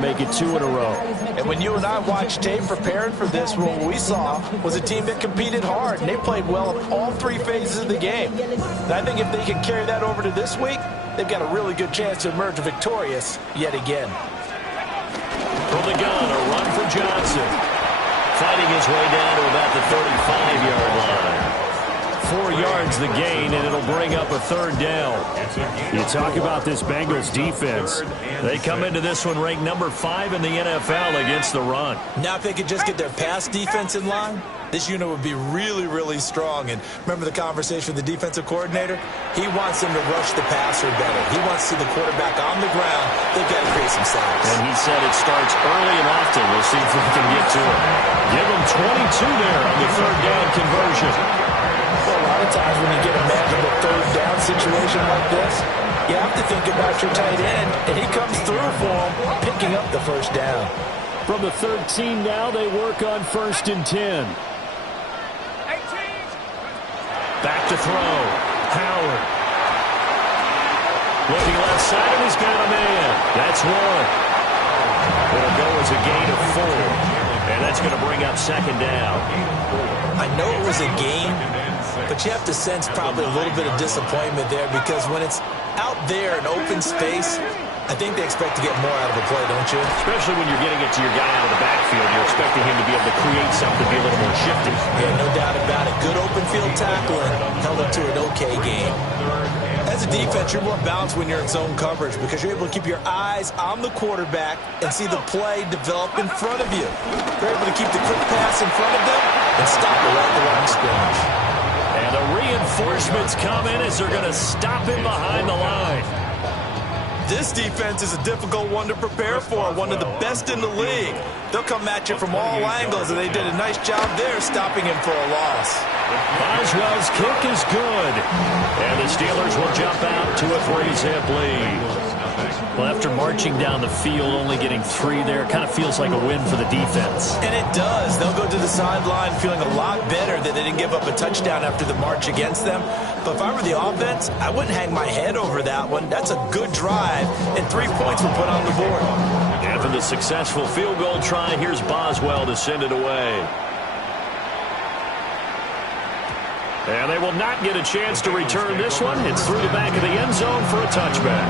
make it 2 in a row. And when you and I watched tape preparing for this, what we saw was a team that competed hard, and they played well in all 3 phases of the game. And I think if they can carry that over to this week, they've got a really good chance to emerge victorious yet again. From the gun, a run for Johnson. Fighting his way down to about the 35-yard line. 4 yards the gain, and it'll bring up a 3rd down. You talk about this Bengals defense. They come into this one ranked number 5 in the NFL against the run. Now if they could just get their pass defense in line, this unit would be really, really strong. And remember the conversation with the defensive coordinator? He wants them to rush the passer better. He wants to see the quarterback on the ground. They've got to create some sacks. And he said it starts early and often. We'll see if we can get to it. Give him 22 there on the 3rd down conversion. Well, a lot of times when you get a manageable 3rd down situation like this, you have to think about your tight end, and he comes through for him, picking up the 1st down. From the 13 now, they work on 1st and 10. Back to throw. Howard. Looking left side, and he's got a man. That's 1. It'll go as a gain of 4. And that's going to bring up 2nd down. I know it was a game, but you have to sense probably a little bit of disappointment there because when it's out there in open space, I think they expect to get more out of a play, don't you? Especially when you're getting it to your guy out of the backfield. You're expecting him to be able to create something, be a little more shifty. Yeah, no doubt about it. Good open field tackling held it to an okay game. As a defense, you're more balanced when you're in zone coverage because you're able to keep your eyes on the quarterback and see the play develop in front of you. You're able to keep the quick pass in front of them and stop it right at the line of scrimmage. And the reinforcements come in as they're going to stop him behind the line. This defense is a difficult one to prepare for, one of the best in the league. They'll come at you from all angles, and they did a nice job there stopping him for a loss. Boswell's kick is good. And the Steelers will jump out to a 3-zip lead. Well, after marching down the field, only getting 3 there, kind of feels like a win for the defense. And it does. They'll go to the sideline feeling a lot better that they didn't give up a touchdown after the march against them. But if I were the offense, I wouldn't hang my head over that one. That's a good drive, and 3 points were put on the board. After the successful field goal try, here's Boswell to send it away. And they will not get a chance to return this one. It's through the back of the end zone for a touchback.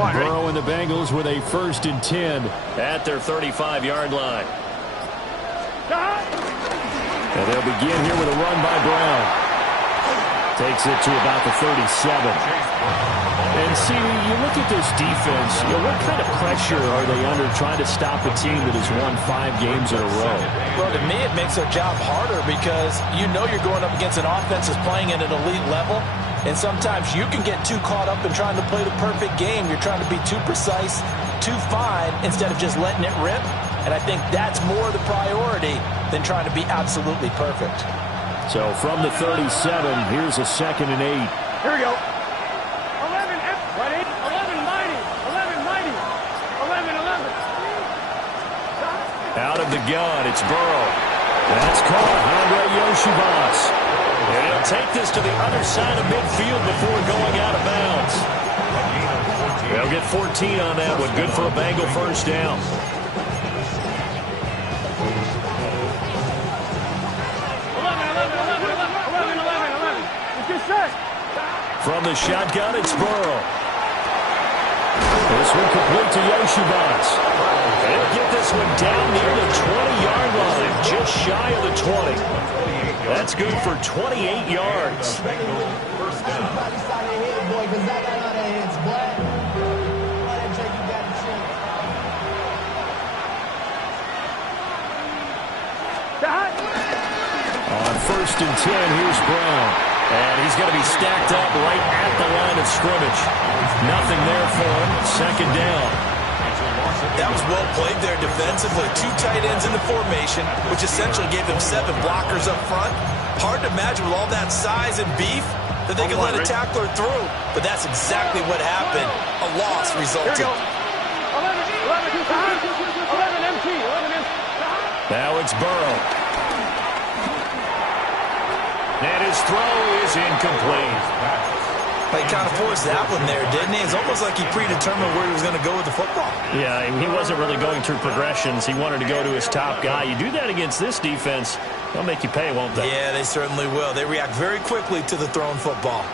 Burrow and the Bengals with a 1st and 10 at their 35-yard line. And they'll begin here with a run by Brown. Takes it to about the 37. And see, you look at this defense, what kind of pressure are they under trying to stop a team that has won 5 games in a row? Well, to me, it makes their job harder because you know you're going up against an offense that's playing at an elite level. And sometimes you can get too caught up in trying to play the perfect game. You're trying to be too precise, too fine, instead of just letting it rip. And I think that's more the priority than trying to be absolutely perfect. So from the 37, here's a 2nd and 8. Here we go. 11, ready? 11, mighty. 11, mighty. 11. Out of the gun, it's Burrow. That's caught. Andre Yoshibas. And he'll take this to the other side of midfield before going out of bounds. They'll get 14 on that one. Good for a Bengal 1st down. 11. Get set. From the shotgun, it's Burrow. This one complete to Yoshibas. They'll get this one down near the 20-yard line, just shy of the 20. That's good for 28 yards. On 1st and 10, here's Brown. And he's going to be stacked up right at the line of scrimmage. Nothing there for him. Second down. That was well played there defensively. 2 tight ends in the formation, which essentially gave them 7 blockers up front. Hard to imagine with all that size and beef that they can let a tackler through. But that's exactly what happened. A loss resulted. 11 MT. Now it's Burrow. And his throw is incomplete. He kind of forced that one there, didn't he? It's almost like he predetermined where he was going to go with the football. Yeah, he wasn't really going through progressions. He wanted to go to his top guy. You do that against this defense, they'll make you pay, won't they? Yeah, they certainly will. They react very quickly to the thrown football.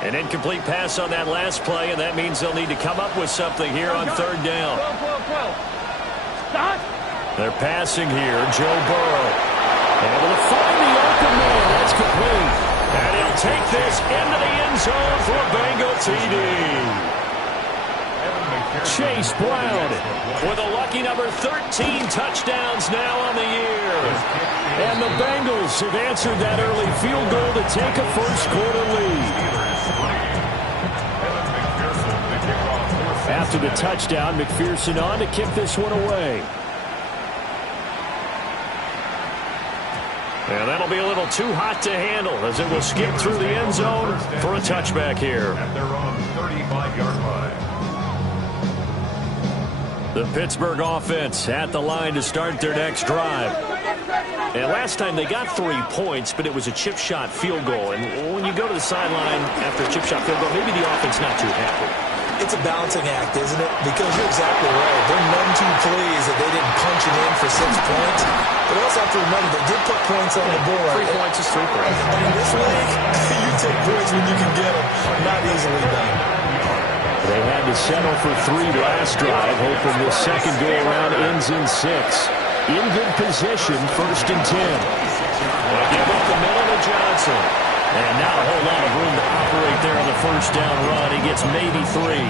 An incomplete pass on that last play, and that means they'll need to come up with something here on third down. 12. Stop. They're passing here. Joe Burrow able to find the open man. That's complete. And he'll take this into the end zone for a Bengal TD. Chase Brown with a lucky number 13 touchdowns now on the year. And the Bengals have answered that early field goal to take a first-quarter lead. After the touchdown, McPherson on to kick this one away. And that'll be a little too hot to handle as it will skip through the end zone for a touchback here. At their own 35-yard line. The Pittsburgh offense at the line to start their next drive. And last time they got 3 points, but it was a chip shot field goal. And when you go to the sideline after a chip shot field goal, maybe the offense not too happy. It's a balancing act, isn't it? Because you're exactly right. They're none too pleased that they didn't punch it in for 6 points. But also have to remember, they did put points on the board. 3 points is 3 points. And in this league, you take points when you can get them. Not easily done. They had to settle for 3 last drive, hoping the second go-around ends in 6. In good position, 1st and 10. They give up the middle to Johnson. And not a whole lot of room to operate there on the first down run. He gets maybe 3.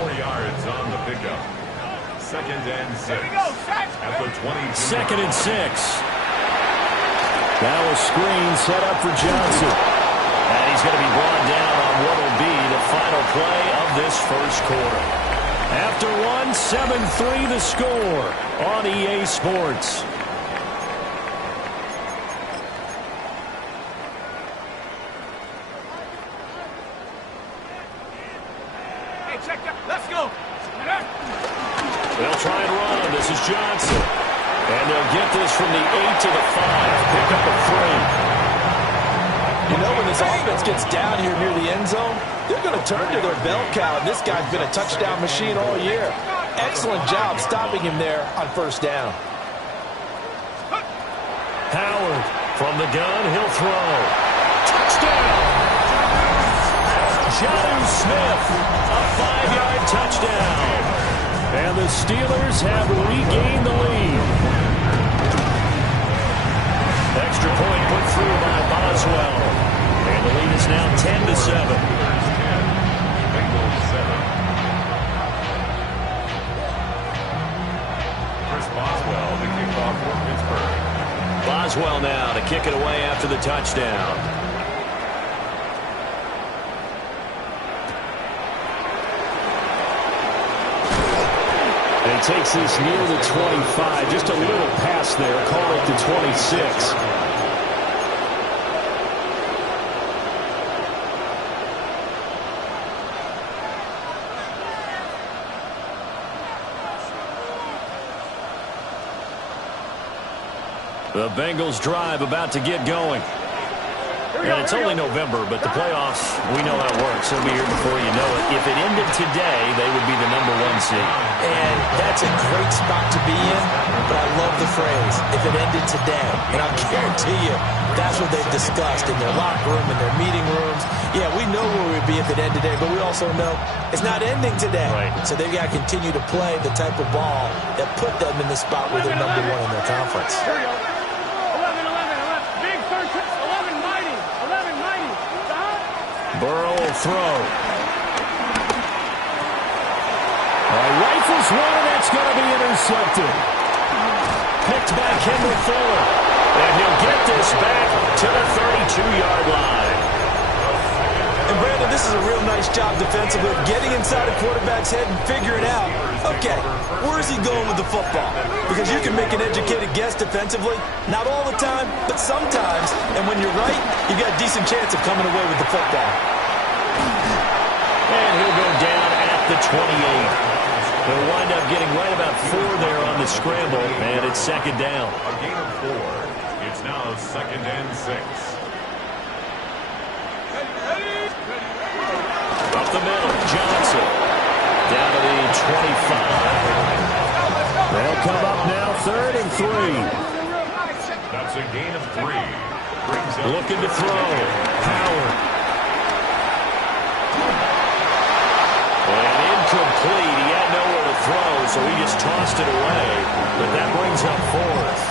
4 yards on the pickup. 2nd and 6. At the 22. 2nd and 6. Now a screen set up for Johnson. And he's going to be brought down on what will be the final play of this first quarter. After 7-3 the score on EA Sports. Let's go. They'll try and run. This is Johnson. And they'll get this from the 8 to the 5. Pick up a 3. You know, when this offense gets down here near the end zone, they're going to turn to their bell cow. And this guy's been a touchdown machine all year. Excellent job stopping him there on first down. Howard from the gun. He'll throw. Touchdown. Jonnu Smith, a 5-yard touchdown. And the Steelers have regained the lead. Extra point put through by Boswell. And the lead is now 10-7. Bengals 7. Chris Boswell, the kickoff for Pittsburgh. Boswell now to kick it away after the touchdown. And he takes this near the 25. Just a little pass there. Call it the 26. The Bengals drive about to get going. And it's only November, but the playoffs, we know how it works. It'll be here before you know it. If it ended today, they would be the #1 seed. And that's a great spot to be in, but I love the phrase, if it ended today. And I'll guarantee you, that's what they've discussed in their locker room, in their meeting rooms. Yeah, we know where we'd be if it ended today, but we also know it's not ending today. Right. So they've got to continue to play the type of ball that put them in the spot where they're #1 in their conference. Here we go. 11. Big third. 11 mighty. Stop. Burrow will throw. Rifles one, and that's going to be intercepted. Picked by Kendall Fuller. And he'll get this back to the 32-yard line. And Brandon, this is a real nice job defensively of getting inside a quarterback's head and figuring out, okay, where is he going with the football? Because you can make an educated guess defensively, not all the time, but sometimes. And when you're right, you got a decent chance of coming away with the football. And he'll go down at the 28. They'll wind up getting right about 4 there on the scramble, and it's second down. A gain of 4. It's now 2nd and 6. Up the middle, Johnson. Down to the 25. They'll come up now 3rd and 3. That's a gain of 3. Brings up Looking to throw. Howard. And incomplete. He had nowhere to throw, so he just tossed it away. But that brings up 4th.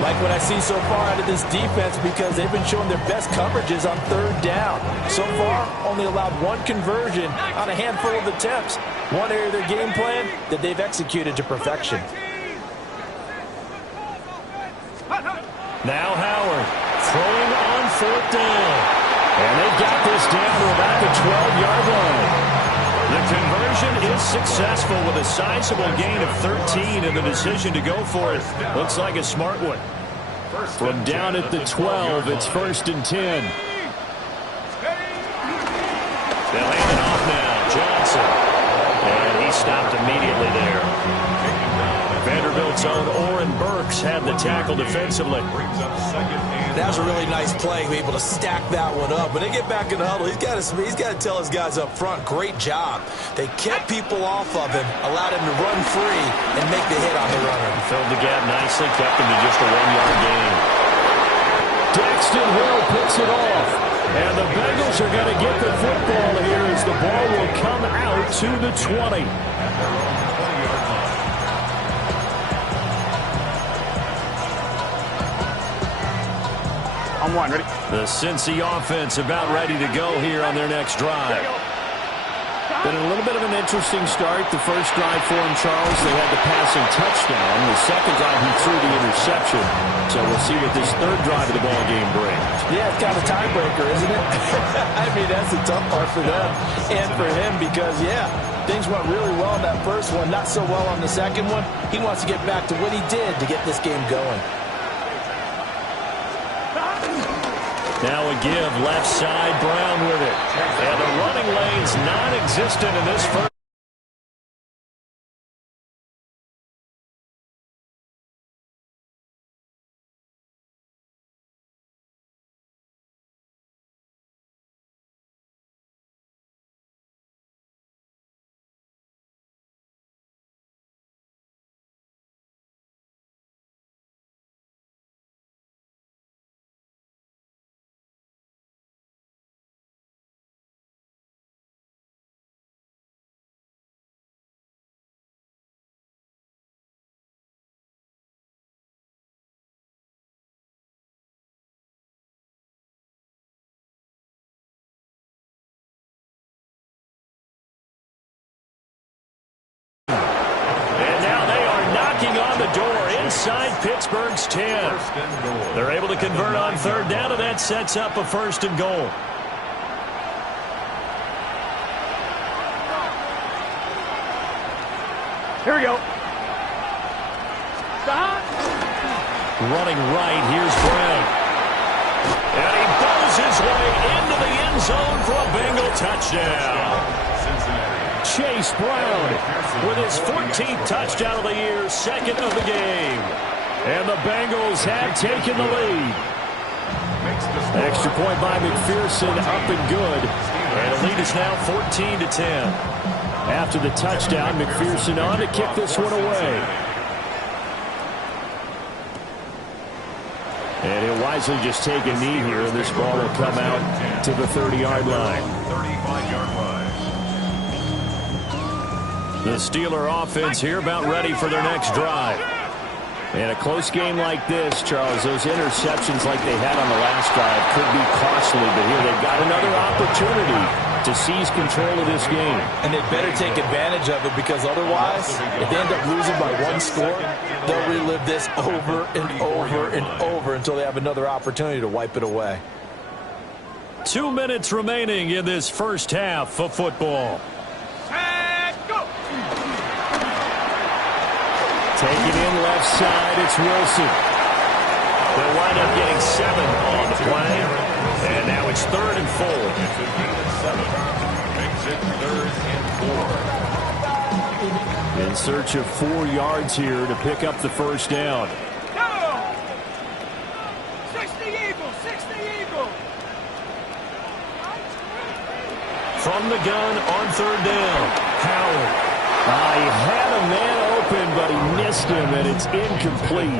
Like what I see so far out of this defense, because they've been showing their best coverages on 3rd down. So far, only allowed 1 conversion on a handful of attempts. One area of their game plan that they've executed to perfection. Now Howard throwing on 4th down. And they've got this down to about the 12-yard line. The conversion is successful with a sizable gain of 13, and the decision to go for it looks like a smart one. From down at the 12, it's 1st and 10. They'll hand it off now. Johnson. And he stopped immediately there. Vanderbilt's own Oren Burks had the tackle defensively. That was a really nice play, be able to stack that one up. When they get back in the huddle, he's got to tell his guys up front, great job. They kept people off of him, allowed him to run free, and make the hit on the runner. Filled the gap nicely, kept him to just a 1-yard gain. Daxton Hill picks it off. And the Bengals are going to get the football here as the ball will come out to the 20. On 1, ready? The Cincy offense about ready to go here on their next drive. Been a little bit of an interesting start. The first drive for him, Charles, they had the passing touchdown. The second drive, he threw the interception. So we'll see what this 3rd drive of the ball game brings. Yeah, it's kind of a tiebreaker, isn't it? I mean, that's the tough part for them and for him because, yeah, things went really well in that first one, not so well on the second one. He wants to get back to what he did to get this game going. Now a give, left side, Brown with it. And the running lane's non-existent in this first. On the door inside Pittsburgh's 10. They're able to convert on 3rd down, and that sets up a 1st and goal. Here we go. Stop. Running right, here's Brown. And he bows his way into the end zone for a Bengal touchdown. Chase Brown with his 14th touchdown of the year, 2nd of the game. And the Bengals have taken the lead. Extra point by McPherson, up and good. And the lead is now 14-10. After the touchdown, McPherson on to kick this one away. And he'll wisely just take a knee here, and this ball will come out to the 30-yard line. 35-yard line. The Steeler offense here about ready for their next drive. In a close game like this, Charles, those interceptions like they had on the last drive could be costly, but here they've got another opportunity to seize control of this game. And they better take advantage of it, because otherwise, if they end up losing by one score, they'll relive this over and over and over until they have another opportunity to wipe it away. 2 minutes remaining in this first half of football. Taking in left side, it's Wilson. They'll wind up getting 7 on the play. And now it's 3rd and 4. Makes it 3rd and 4. In search of 4 yards here to pick up the first down. Go! 60 Eagles, 60 Eagles. From the gun on 3rd down. Howard. He had a man open, but he missed him, and it's incomplete.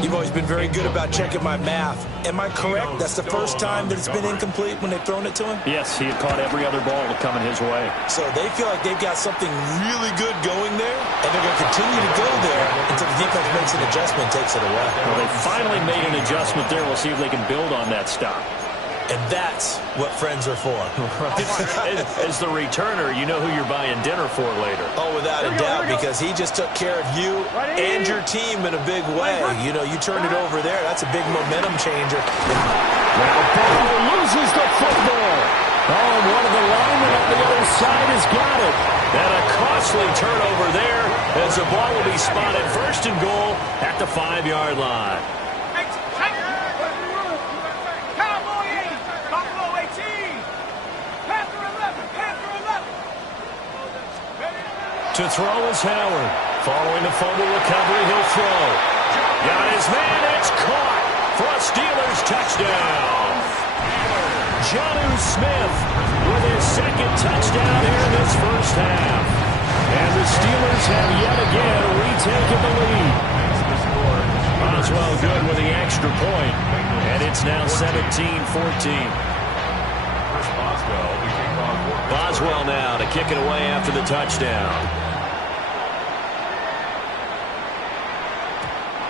You've always been very good about checking my math. Am I correct? That's the first time that it's been incomplete when they've thrown it to him? Yes, he had caught every other ball coming his way. So they feel like they've got something really good going there, and they're going to continue to go there until the defense makes an adjustment and takes it away. Well, they finally made an adjustment there. We'll see if they can build on that stop. And that's what friends are for. As the returner, you know who you're buying dinner for later. Oh, without a doubt, because he just took care of you and your team in a big way. You know, you turned it over there. That's a big momentum changer. Now Burrow loses the football. Oh, and one of the linemen on the other side has got it. And a costly turnover there as the ball will be spotted 1st and goal at the 5-yard line. To throw is Howard. Following the fumble recovery, he'll throw. Got his man, it's caught for a Steelers touchdown. Jonnu Smith with his 2nd touchdown here in this first half. And the Steelers have yet again retaken the lead. Boswell good with the extra point, and it's now 17-14. Boswell now to kick it away after the touchdown.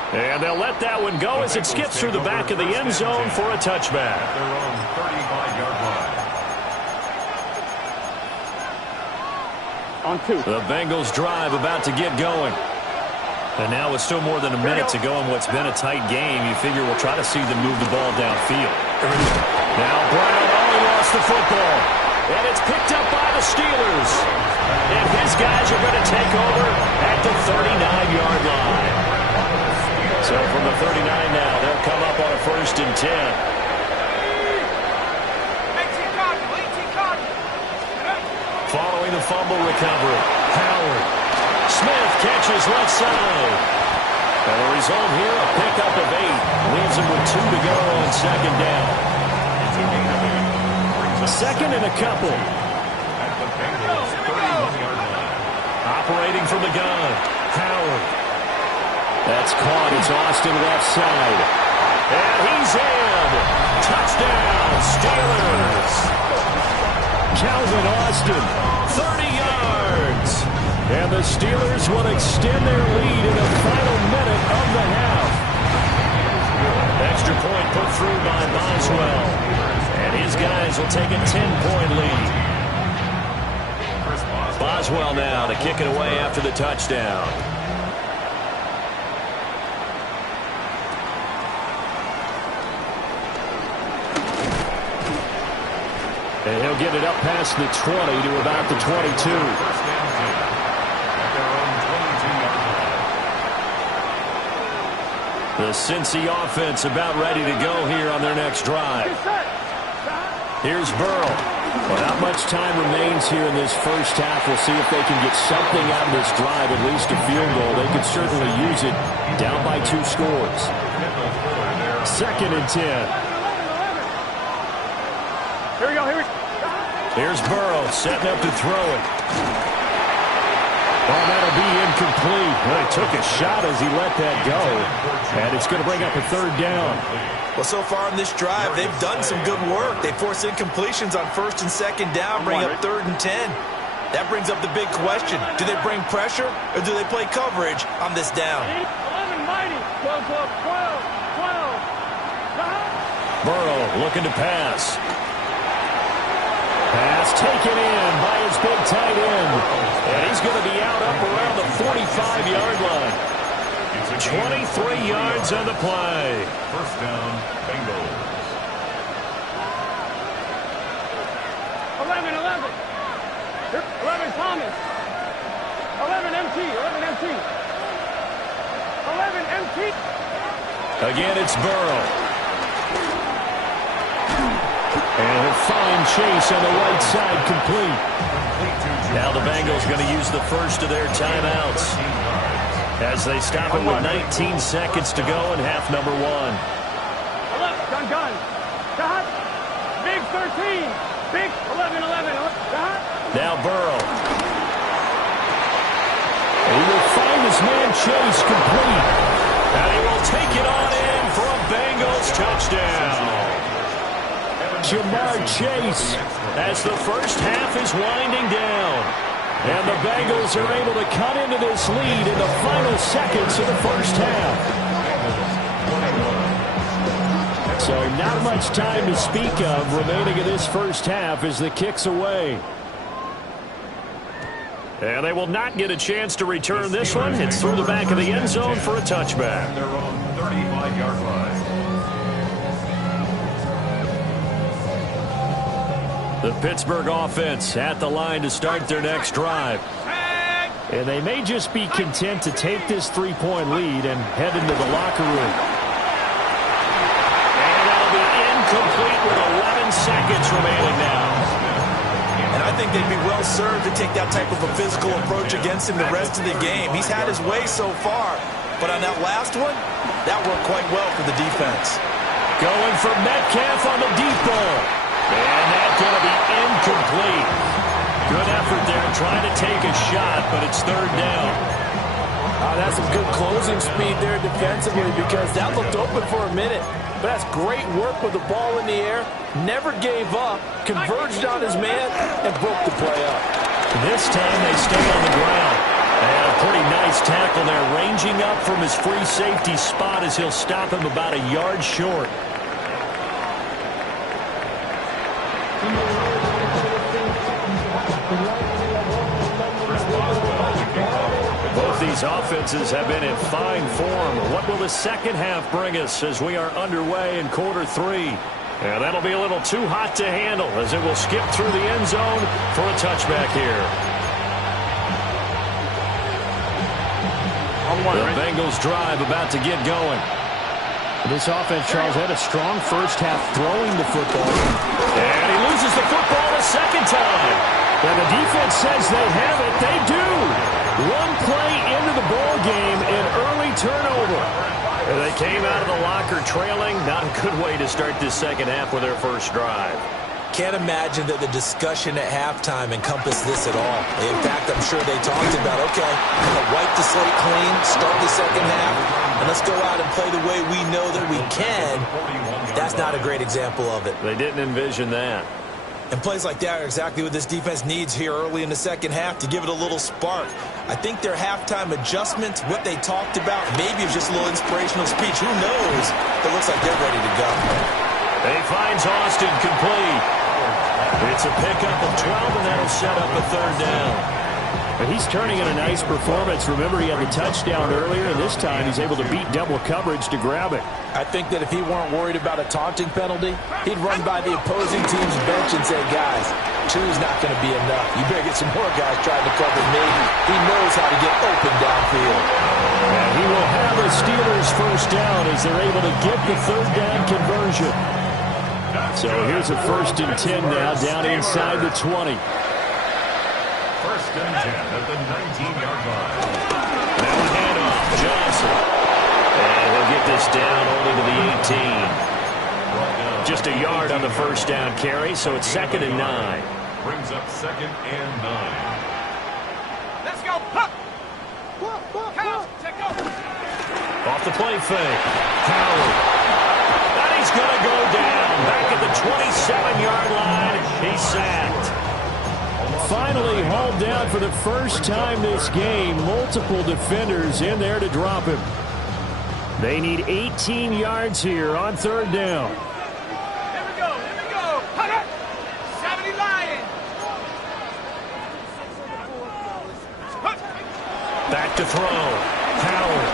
And they'll let that one go as it skips through the back of the end zone for a touchback. Their own 35-yard line. On 2. The Bengals drive about to get going. And now with still more than a minute to go in what's been a tight game, you figure we'll try to see them move the ball downfield. Now Brown only lost the football. And it's picked up by the Steelers. And his guys are going to take over at the 39-yard line. So from the 39 now, they'll come up on a 1st and 10. Following the fumble recovery, Howard. Smith catches left side. And the result here, a pickup of 8. Leaves him with 2 to go on 2nd down. 2nd and a couple. Operating from the gun, Howard. That's caught. It's Austin left side. And he's in. Touchdown, Steelers. Calvin Austin, 30 yards. And the Steelers will extend their lead in the final minute of the half. Extra point put through by Boswell. And his guys will take a 10-point lead. Boswell now to kick it away after the touchdown. And he'll get it up past the 20 to about the 22. The Cincy offense about ready to go here on their next drive. Here's Burrow. Well, not much time remains here in this first half. We'll see if they can get something out of this drive, at least a field goal. They could certainly use it down by 2 scores. 2nd and 10. Here we go, here we go. Here's Burrow setting up to throw it. Oh, that'll be incomplete. Well, he took a shot as he let that go. And it's going to bring up a 3rd down. Well, so far in this drive, they've done some good work. They forced incompletions on 1st and 2nd down, bring up 3rd and 10. That brings up the big question. Do they bring pressure or do they play coverage on this down? 11, mighty. 12, 12, 12. Burrow looking to pass. Pass taken in by his big tight end. And he's going to be out up around the 45-yard line. 23 yards on the play. First down, Bengals. 11, 11 Thomas. 11 MT. 11 MT. Again, it's Burrow. And he'll find Chase on the right side, complete. Now the Bengals going to use the first of their timeouts as they stop it with 19 seconds to go in half number 1. Gun. Big 13. Big 11. Now Burrow. He will find his man Chase, complete. And he will take it on in for a Bengals touchdown. Jamar Chase as the first half is winding down. And the Bengals are able to cut into this lead in the final seconds of the first half. So not much time to speak of remaining in this first half as the kick's away. And they will not get a chance to return this one. It's through the back of the end zone for a touchback. Their own 35-yard line. The Pittsburgh offense at the line to start their next drive. And they may just be content to take this 3-point lead and head into the locker room. And that'll be incomplete with 11 seconds remaining now. And I think they'd be well served to take that type of a physical approach against him the rest of the game. He's had his way so far, but on that last one, that worked quite well for the defense. Going for Metcalf on the deep ball. And that's going to be incomplete. Good effort there trying to take a shot, but it's third down. That's some good closing speed there defensively because that looked open for a minute. But that's great work with the ball in the air. Never gave up, converged on his man, and broke the play up. This time they stay on the ground. And a pretty nice tackle there, ranging up from his free safety spot as he'll stop him about a yard short. Both these offenses have been in fine form. What will the second half bring us as we are underway in quarter 3? And that'll be a little too hot to handle as it will skip through the end zone for a touchback here. The Bengals drive about to get going. This offense, Charles, had a strong first half throwing the football. And he loses the football a second time. And the defense says they have it. They do. One play into the ball game, an early turnover. And they came out of the locker trailing. Not a good way to start this second half with their first drive. Can't imagine that the discussion at halftime encompassed this at all. In fact, I'm sure they talked about, okay, wipe the slate clean, start the second half, and let's go out and play the way we know that we can. That's not a great example of it. They didn't envision that. And plays like that are exactly what this defense needs here early in the second half to give it a little spark. I think their halftime adjustments, what they talked about, maybe it's just a little inspirational speech. Who knows? It looks like they're ready to go. He finds Austin complete. It's a pickup of 12, and that'll set up a third down. But he's turning in a nice performance. Remember, he had the touchdown earlier, and this time he's able to beat double coverage to grab it. I think that if he weren't worried about a taunting penalty, he'd run by the opposing team's bench and say, guys, two's not going to be enough. You better get some more guys trying to cover me. He knows how to get open downfield. And he will have a Steelers first down as they're able to get the third down conversion. So here's a 1st and 10 now, down inside the 20. 1st and 10 at the 19-yard line. Now a handoff, Johnson. And he'll get this down only to the 18. Just a yard on the first down carry, so it's 2nd and 9. Brings up 2nd and 9. Let's go. Hup. Take over. Off the play fake. Howard. And he's going to go down. Back at the 27-yard line. He's sacked. Finally hauled down for the first time this game. Multiple defenders in there to drop him. They need 18 yards here on third down. Here we go. 70 Lions. to throw. Howard.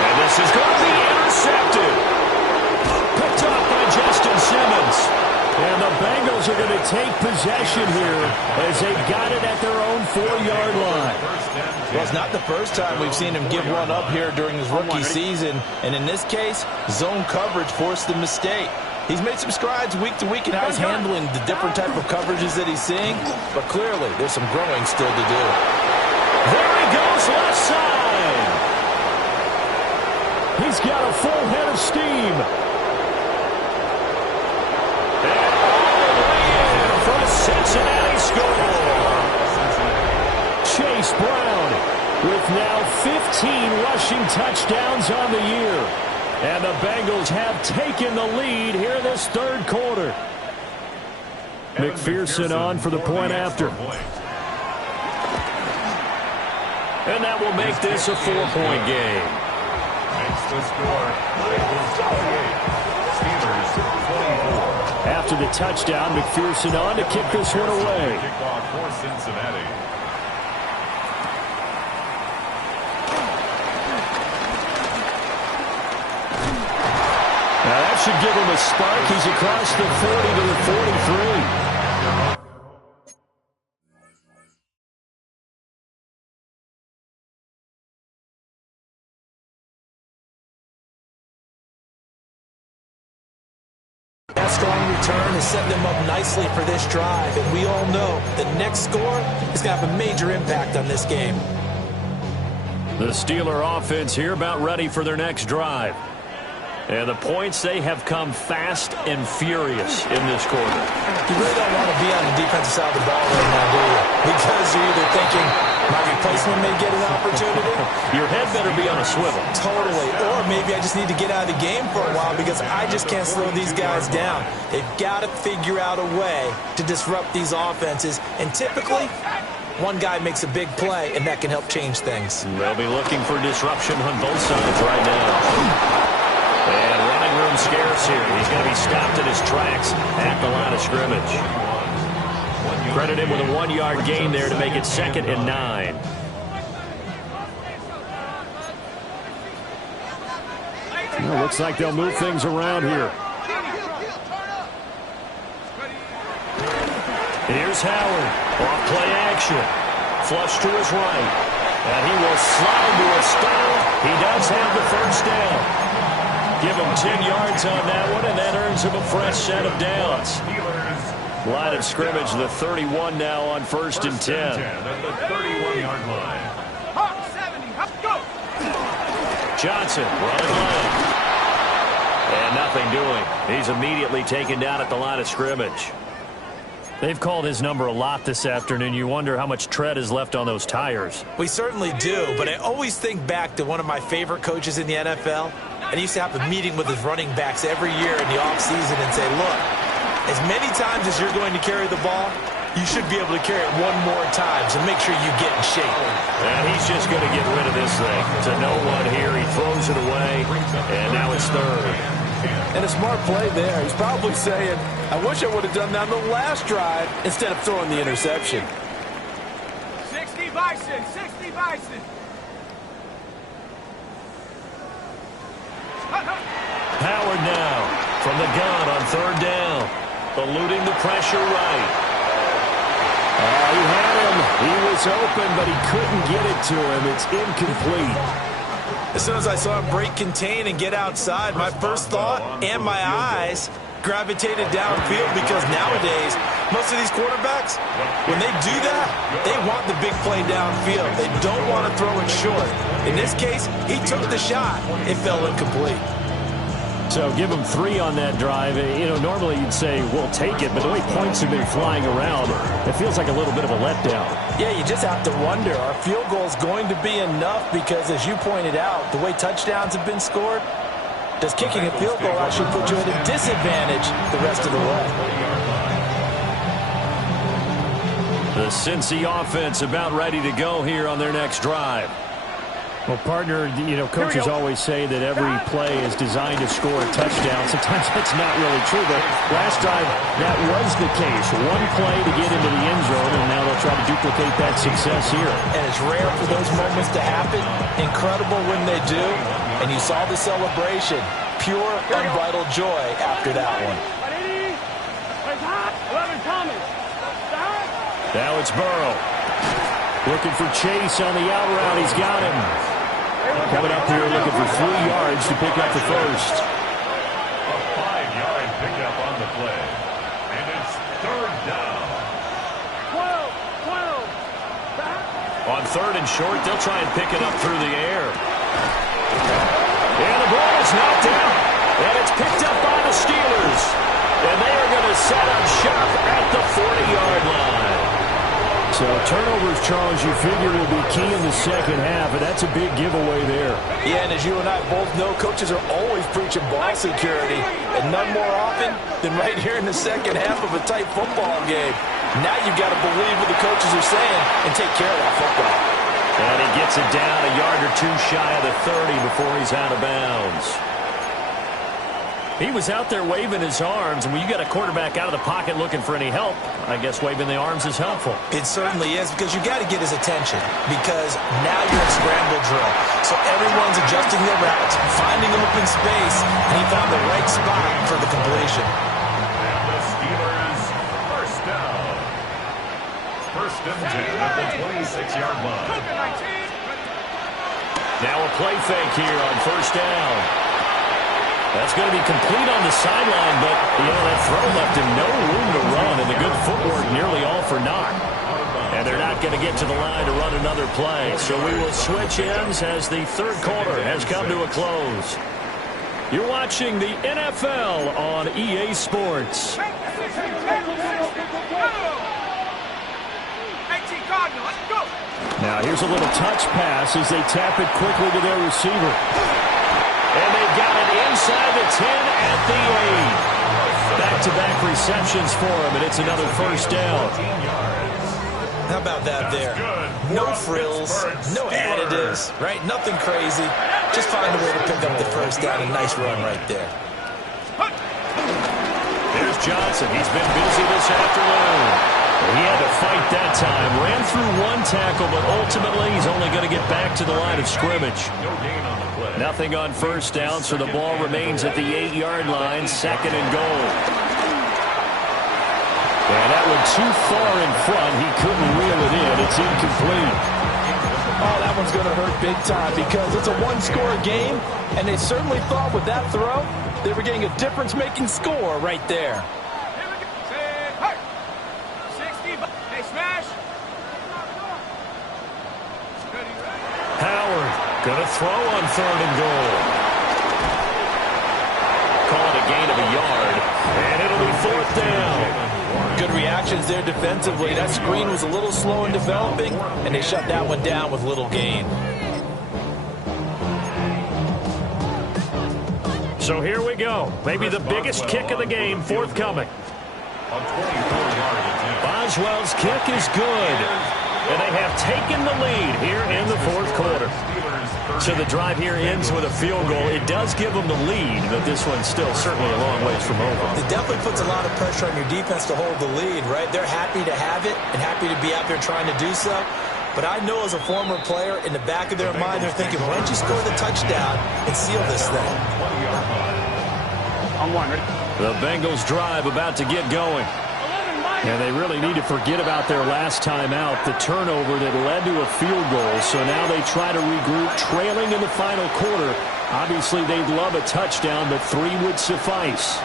And this is going to be intercepted. Picked up by Justin Simmons. And the Bengals are going to take possession here as they got it at their own 4-yard line. Well, it's not the first time we've seen him give one up here during his rookie season. And in this case, zone coverage forced the mistake. He's made some strides week to week in how he's handling the different type of coverages that he's seeing. But clearly, there's some growing still to do. There he goes, left side. He's got a full head of steam. And all the way in for a Cincinnati score. Chase Brown with now 15 rushing touchdowns on the year. And the Bengals have taken the lead here in this third quarter. McPherson on for the point after. And that will make this a 4-point game. Makes the score Steelers 24. After the touchdown, McPherson on to kick this one away. Kickoff for Cincinnati. Now that should give him a spark. He's across the 40 to the 43. That strong return has set them up nicely for this drive. And we all know the next score is going to have a major impact on this game. The Steeler offense here about ready for their next drive. And the points, they have come fast and furious in this quarter. You really don't want to be on the defensive side of the ball right now, do you? Because you're either thinking, my replacement may get an opportunity. Your head better be on a swivel. Totally. Or maybe I just need to get out of the game for a while because I just can't slow these guys down. They've got to figure out a way to disrupt these offenses. And typically, one guy makes a big play, and that can help change things. They'll be looking for disruption on both sides right now. And running room scarce here. He's going to be stopped in his tracks at the line of scrimmage. Credit him with a 1-yard gain there to make it 2nd and 9. Well, looks like they'll move things around here. Here's Howard. Off play action. Flush to his right. And he will slide to a stop. He does have the first down. Give him 10 yards on that one, and that earns him a fresh set of downs. Line of scrimmage, the 31 now on 1st and 10. At the 31-yard line. Johnson running left. And nothing doing. He's immediately taken down at the line of scrimmage. They've called his number a lot this afternoon. You wonder how much tread is left on those tires. We certainly do, but I always think back to one of my favorite coaches in the NFL. And he used to have a meeting with his running backs every year in the offseason and say, look, as many times as you're going to carry the ball, you should be able to carry it one more time, so make sure you get in shape. And he's just going to get rid of this thing. To no one here, he throws it away, and now it's 3rd. And a smart play there. He's probably saying, I wish I would have done that on the last drive instead of throwing the interception. 60 Bison, 60 Bison. Howard now from the gun on 3rd down. Eluding the pressure right. He had him. He was open, but he couldn't get it to him. It's incomplete. As soon as I saw him break contain and get outside, my first thought and my eyes gravitated downfield because nowadays, most of these quarterbacks, when they do that, they want the big play downfield. They don't want to throw it short. In this case, he took the shot. It fell incomplete. So give him 3 on that drive. You know, normally you'd say, we'll take it, but the way points have been flying around, it feels like a little bit of a letdown. Yeah, you just have to wonder, are field goals going to be enough? Because as you pointed out, the way touchdowns have been scored, does kicking a field goal actually put you at a disadvantage the rest of the way? The Cincy offense about ready to go here on their next drive. Well, partner, coaches always say that every play is designed to score a touchdown. Sometimes that's not really true, but last time that was the case. One play to get into the end zone, and now they'll try to duplicate that success here. And it's rare for those moments to happen. Incredible when they do. And you saw the celebration. Pure, unbridled joy after that one. Now it's Burrow. Looking for Chase on the out route. He's got him. Coming up here looking for 3 yards to pick up the first. A 5-yard pickup on the play. And it's 3rd down. 12. On 3rd and short, they'll try and pick it up through the air. And the ball is knocked down. And it's picked up by the Steelers. And they are going to set up shop at the 40-yard line. So turnovers, Charles, you figure will be key in the second half, and that's a big giveaway there. Yeah, and as you and I both know, coaches are always preaching ball security, and none more often than right here in the second half of a tight football game. Now you've got to believe what the coaches are saying and take care of that football. And he gets it down a yard or two shy of the 30 before he's out of bounds. He was out there waving his arms, and when you got a quarterback out of the pocket looking for any help, I guess waving the arms is helpful. It certainly is, because you got to get his attention, because now you're in scramble drill. So everyone's adjusting their routes, finding open space, and he found the right spot for the completion. And the Steelers first down. 1st and 10 at the 26-yard line. Now a play fake here on 1st down. That's going to be complete on the sideline, but, that throw left him no room to run, and the good footwork nearly all for naught. And they're not going to get to the line to run another play. So we will switch ends as the 3rd quarter has come to a close. You're watching the NFL on EA Sports. Now here's a little touch pass as they tap it quickly to their receiver. And they got it inside the 10 at the 8. Back-to-back receptions for him, and it's another 1st down. How about that there? No frills, no additives, right? Nothing crazy. Just find a way to pick up the 1st down. A nice run right there. There's Johnson. He's been busy this afternoon. He had to fight that time. Ran through one tackle, but ultimately he's only going to get back to the line of scrimmage. Nothing on 1st down, so the ball remains at the 8-yard line, 2nd and goal. And that one too far in front. He couldn't reel it in. It's incomplete. Oh, that one's going to hurt big time because it's a one-score game, and they certainly thought with that throw they were getting a difference-making score right there. Howard going to throw on 3rd and goal. Call it a gain of a yard, and it'll be 4th down. Good reactions there defensively. That screen was a little slow in developing, and they shut that one down with little gain. So here we go. Maybe the biggest kick of the game forthcoming. Boswell's kick is good. And they have taken the lead here in the 4th quarter. So the drive here ends with a field goal. It does give them the lead, but this one's still certainly a long ways from over. It definitely puts a lot of pressure on your defense to hold the lead, right? They're happy to have it and happy to be out there trying to do so. But I know as a former player, in the back of their mind, they're thinking, why don't you score the touchdown and seal this thing? On 1, ready? The Bengals drive about to get going. And they really need to forget about their last time out, the turnover that led to a field goal. So now they try to regroup, trailing in the final quarter. Obviously, they'd love a touchdown, but 3 would suffice.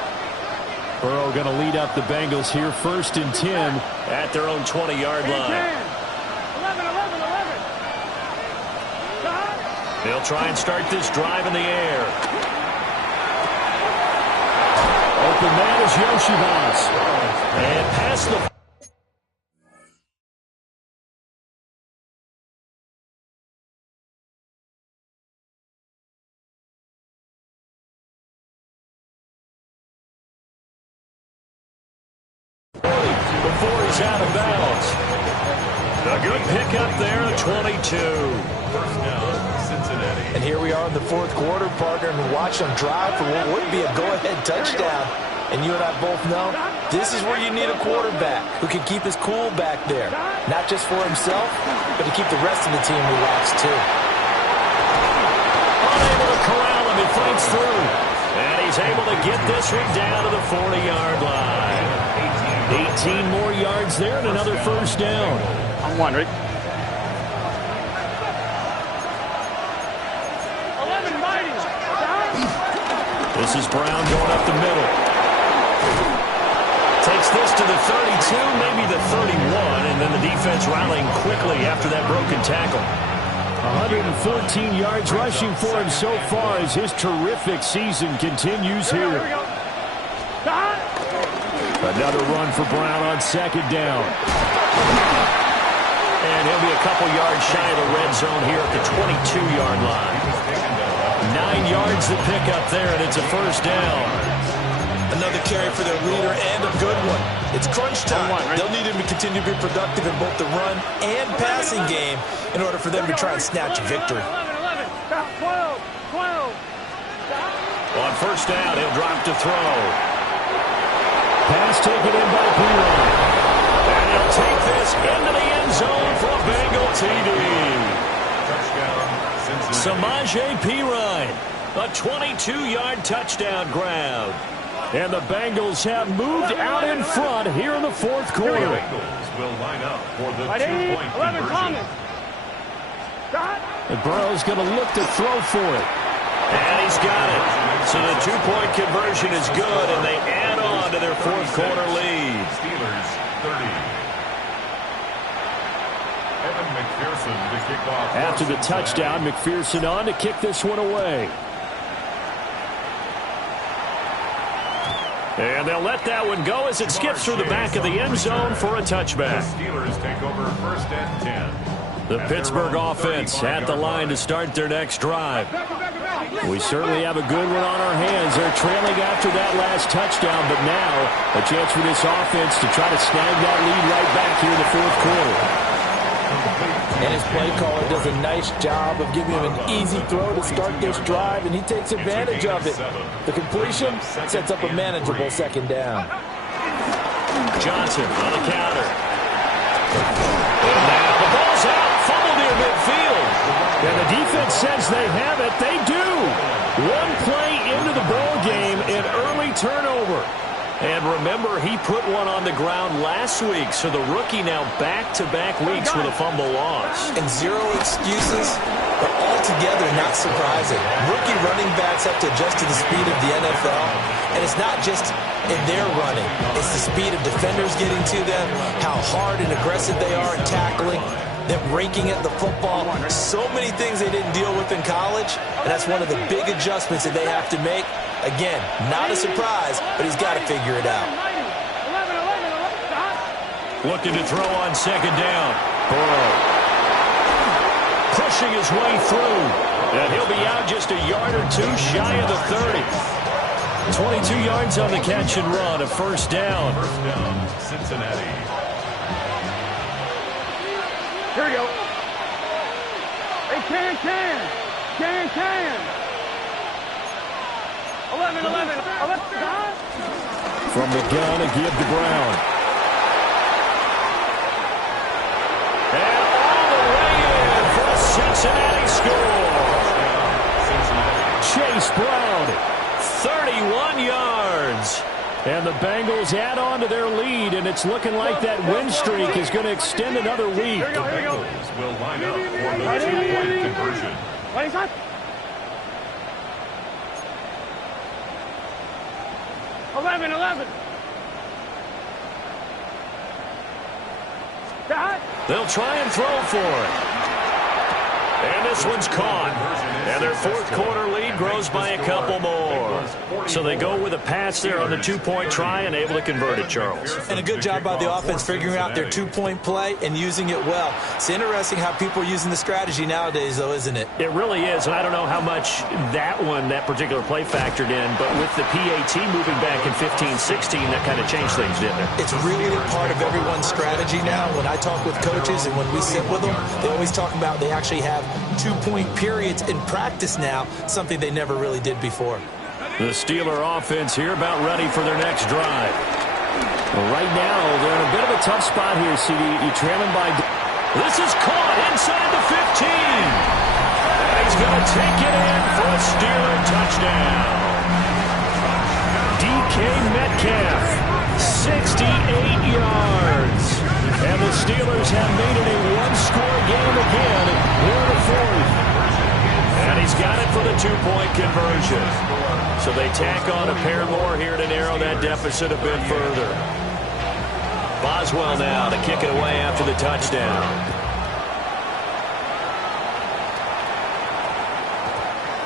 Burrow going to lead up the Bengals here, 1st and 10 at their own 20-yard line. 11. They'll try and start this drive in the air. Open man is Yoshibas. And past the... before he's out of bounds. A good pickup there at 22. 1st down, Cincinnati. And here we are in the fourth quarter, partner, and watch them drive for what would be a go-ahead touchdown. And you and I both know this is where you need a quarterback who can keep his cool back there. Not just for himself, but to keep the rest of the team relaxed too. Unable to corral him, he fights through. And he's able to get this one down to the 40-yard line. 18 more yards there and another first down. I'm wondering. 11 mighty. This is Brown going up the middle. Takes this to the 32, maybe the 31, and then the defense rallying quickly after that broken tackle. 114 yards rushing for him so far as his terrific season continues here. Here we go. Another run for Brown on second down. And he'll be a couple yards shy of the red zone here at the 22-yard line. 9 yards to pick up there, and it's a first down. Another carry for their leader and a good one. It's crunch time. They'll need him to continue to be productive in both the run and passing game in order for them to try and snatch a victory. 11. 12. On first down, he'll drop to throw. Pass taken in by Perine. And he'll take this into the end zone for a Bengal TD. Samaje Perine, a 22-yard touchdown grab. And the Bengals have moved out in front here in the fourth quarter. Bengals will line up for the two-point 11 conversion. Thomas. Dot. And Burrow's going to look to throw for it. And he's got it. So the two-point conversion is good, and they add on to their fourth quarter lead. Steelers 30. Evan McPherson to kick off. After the touchdown, McPherson on to kick this one away. And they'll let that one go as it skips through the back of the end zone for a touchback. The Steelers take over first and 10. The Pittsburgh offense at the line to start their next drive. We certainly have a good one on our hands. They're trailing after that last touchdown, but now a chance for this offense to try to snag that lead right back here in the fourth quarter. And his play caller does a nice job of giving him an easy throw to start this drive, and he takes advantage of it. The completion sets up a manageable second down. Johnson on the counter. And now the ball's out. Fumble near midfield. And the defense says they have it. They do. One play into the ball game, an early turnover. And remember, he put one on the ground last week, so the rookie now back-to-back weeks with a fumble loss. And zero excuses, but altogether not surprising. Rookie running backs have to adjust to the speed of the NFL, and it's not just in their running. It's the speed of defenders getting to them, how hard and aggressive they are at tackling, them raking at the football. So many things they didn't deal with in college, and that's one of the big adjustments that they have to make. Again, not a surprise, but he's got to figure it out. 11. Looking to throw on second down. Burrow pushing his way through. And he'll be out just a yard or two shy of the 30. 22 yards on the catch and run, a first down. First down, Cincinnati. Here we go. Hey, can. 11. From the gun, a give to Brown. And all the way in for a Cincinnati score. Chase Brown. 31 yards. And the Bengals add on to their lead, and it's looking like that win streak is going to extend another week. The Bengals will line up for the two-point conversion. 11. Dot. They'll try and throw for it. And this one's caught. And their fourth quarter lead grows by a couple more. So they go with a pass there on the two-point try and able to convert it, Charles. And a good job by the offense figuring out their two-point play and using it well. It's interesting how people are using the strategy nowadays, though, isn't it? It really is, and I don't know how much that particular play factored in, but with the PAT moving back in 15-16, that kind of changed things, didn't it? It's really a part of everyone's strategy now. When I talk with coaches and when we sit with them, they always talk about they actually have 2-point periods in practice now, something they never really did before. The Steeler offense here about ready for their next drive. Well, right now, they're in a bit of a tough spot here, CD. You're trailing by... This is caught inside the 15. And he's going to take it in for a Steeler touchdown. DK Metcalf, 68 yards. And the Steelers have made it a one-score game again here in the fourth. And he's got it for the two-point conversion. So they tack on a pair more here to narrow that deficit a bit further. Boswell now to kick it away after the touchdown.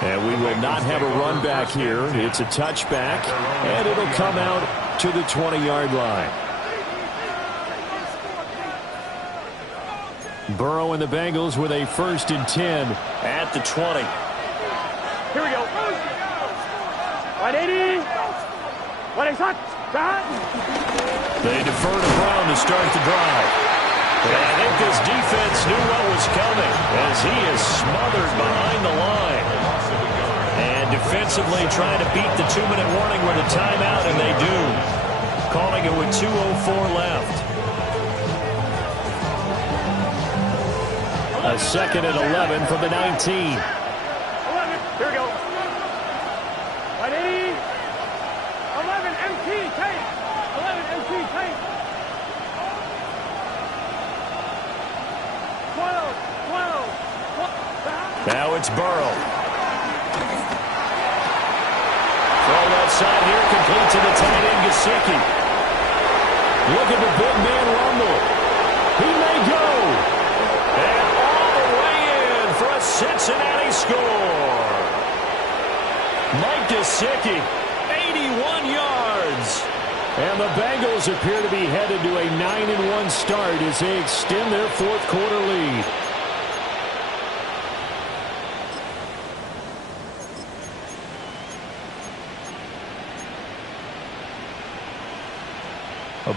And we will not have a run back here. It's a touchback, and it'll come out to the 20-yard line. Burrow and the Bengals with a 1st and 10 at the 20. Here we go. 180. 180. They defer to Brown to start the drive. And I think this defense knew what was coming as he is smothered behind the line. And defensively trying to beat the 2-minute warning with a timeout, and they do. Calling it with 2:04 left. A 2nd and 11 from the 19. 11. Here we go. 180. 11 MT tape. 11 MT tape. 12. Now it's Burrow. Throw outside here, complete to the tight end, Gesicki. Look at the big man rumble. He may go. And all the way in for a Cincinnati score. Mike Gesicki, 81 yards. And the Bengals appear to be headed to a 9-1 start as they extend their fourth-quarter lead.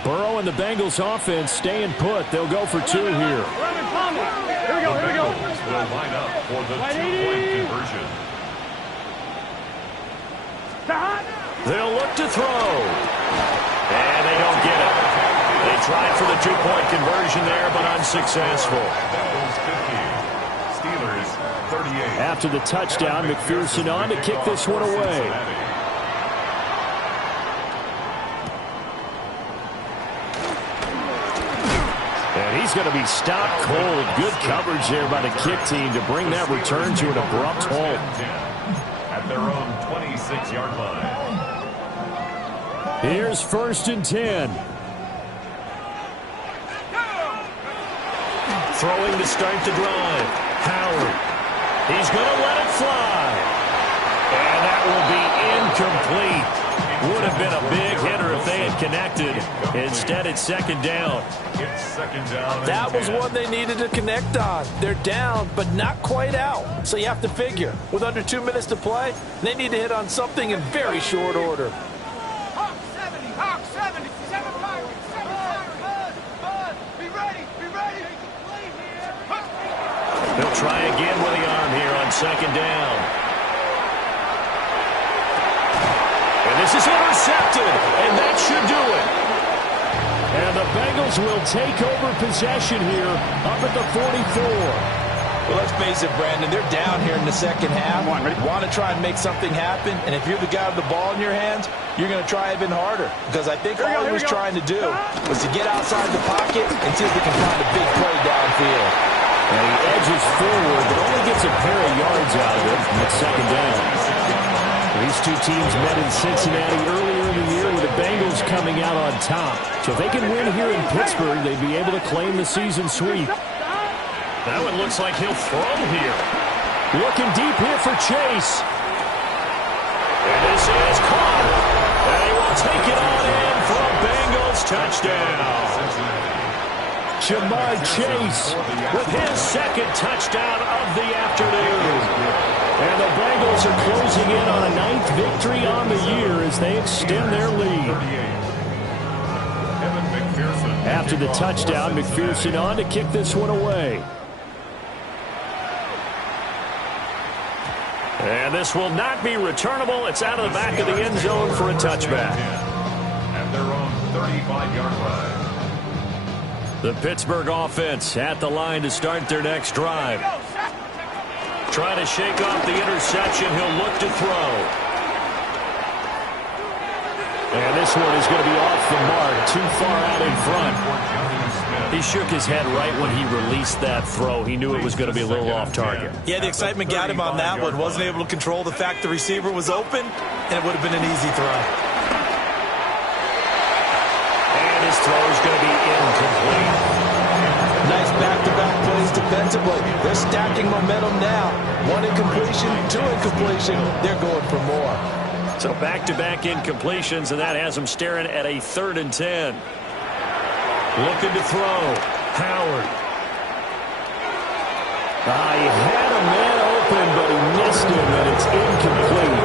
Burrow and the Bengals offense staying put. They'll go for 2 here. 11 Thomas. Here we go. Here we go. Will line up for the 2-point conversion. They'll look to throw. And they don't get it. They tried for the 2-point conversion there, but unsuccessful. Bengals 50. Steelers 38. After the touchdown, McPherson on to kick this one away. He's going to be stopped cold. Good coverage there by the kick team to bring that return to an abrupt halt. At their own 26-yard line. Here's 1st and 10. Throwing to start the drive. Howard. He's going to let it fly. And that will be incomplete. Would have been a big hitter if they had connected. Instead, it's 2nd down. It's 2nd down. That was one they needed to connect on. They're down, but not quite out. So you have to figure, with under 2 minutes to play, they need to hit on something in very short order. Hawk 70. Hawk 70. 7 Pirates. 7 Pirates. Bud. Be ready. Be ready. They'll try again with the arm here on 2nd down. And this is intercepted, and that should do it. And the Bengals will take over possession here up at the 44. Well, let's face it, Brandon, they're down here in the second half. Want to try and make something happen, and if you're the guy with the ball in your hands, you're going to try even harder. Because I think all he was trying to do was to get outside the pocket and see if he can find a big play downfield. And he edges forward, but only gets a pair of yards out of it. And it's 2nd down. These two teams met in Cincinnati earlier in the year with the Bengals coming out on top. So if they can win here in Pittsburgh, they'd be able to claim the season sweep. That one looks like he'll throw here. Looking deep here for Chase. And this is caught. And he will take it on in for a Bengals touchdown. Jamar Chase with his 2nd touchdown of the afternoon. And the Bengals are closing in on a 9th victory on the year as they extend their lead. After the touchdown, McPherson on to kick this one away. And this will not be returnable. It's out of the back of the end zone for a touchback. At their own 35-yard line. The Pittsburgh offense at the line to start their next drive. Trying to shake off the interception. He'll look to throw. And this one is going to be off the mark, too far out in front. He shook his head right when he released that throw. He knew it was going to be a little off target. Yeah, the excitement got him on that one. Wasn't able to control the fact the receiver was open, and it would have been an easy throw. And his throw is going to be incomplete. Nice back-to-back plays defensively. They're stacking momentum now. 1 incompletion, 2 incompletion. They're going for more. So back-to-back incompletions, and that has him staring at a 3rd and 10. Looking to throw. Howard. He had a man open, but he missed him, and it's incomplete.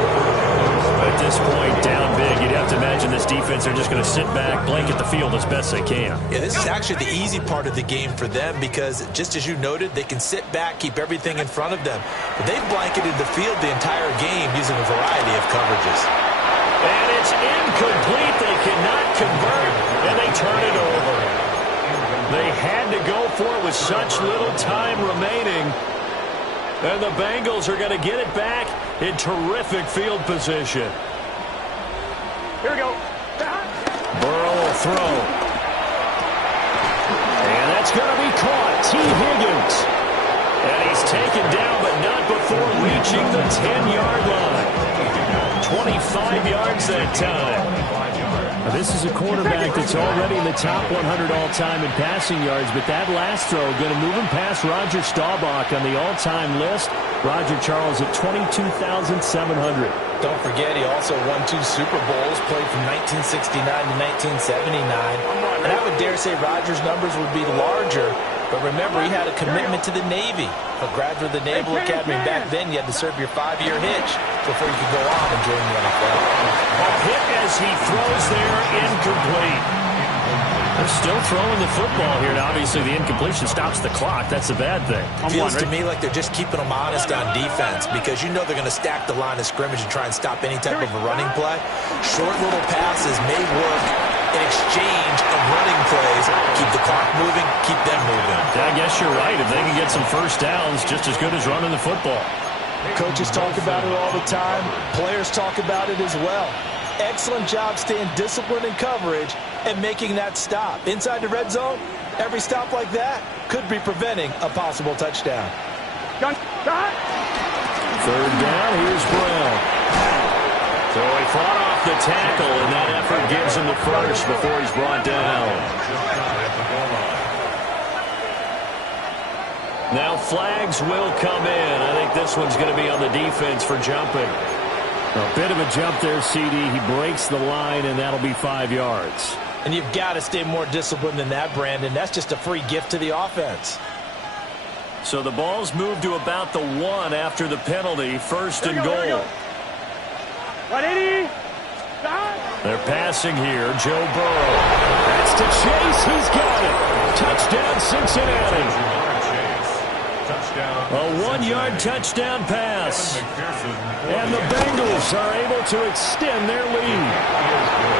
At this point, down big, you'd have to imagine this defense are just going to sit back, blanket the field as best they can. Yeah, this is actually the easy part of the game for them because, just as you noted, they can sit back, keep everything in front of them. But they've blanketed the field the entire game using a variety of coverages. And it's incomplete. They cannot convert, and they turn it over. They had to go for it with such little time remaining. And the Bengals are going to get it back in terrific field position. Here we go. Burrow will throw. And that's going to be caught. T. Higgins. And he's taken down, but not before reaching the 10-yard line. 25 yards that time. Now, this is a quarterback that's already in the top 100 all-time in passing yards, but that last throw going to move him past Roger Staubach on the all-time list. Roger Charles at 22,700. Don't forget, he also won 2 Super Bowls, played from 1969 to 1979. And I would dare say Roger's numbers would be larger, but remember, he had a commitment to the Navy. A graduate of the Naval Academy. Back then, you had to serve your 5-year hitch before you could go on and join the NFL. A hit as he throws there, incomplete. They're still throwing the football here, and obviously the incompletion stops the clock. That's a bad thing. Feels to me like they're just keeping them honest on defense because you know they're going to stack the line of scrimmage and try and stop any type of a running play. Short little passes may work in exchange of running plays. Keep the clock moving, keep them moving. I guess you're right. If they can get some first downs, just as good as running the football. Coaches talk about it all the time. Players talk about it as well. Excellent job staying disciplined in coverage and making that stop. Inside the red zone, every stop like that could be preventing a possible touchdown. 3rd down, here's Brown. So he fought off the tackle, and that effort gives him the first before he's brought down. Now flags will come in. I think this one's going to be on the defense for jumping. A bit of a jump there, CD. He breaks the line, and that'll be 5 yards. And you've got to stay more disciplined than that, Brandon. That's just a free gift to the offense. So the ball's moved to about the 1 after the penalty. 1st and goal. 180. They're passing here. Joe Burrow. That's to Chase. He's got it. Touchdown, Cincinnati. A 1-yard touchdown pass. And the Bengals are able to extend their lead.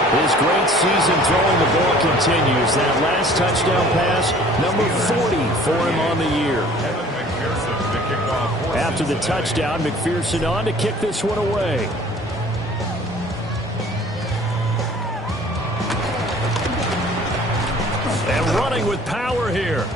His great season throwing the ball continues. That last touchdown pass, number 40 for him on the year. After the touchdown, McPherson on to kick this one away. And running with power here.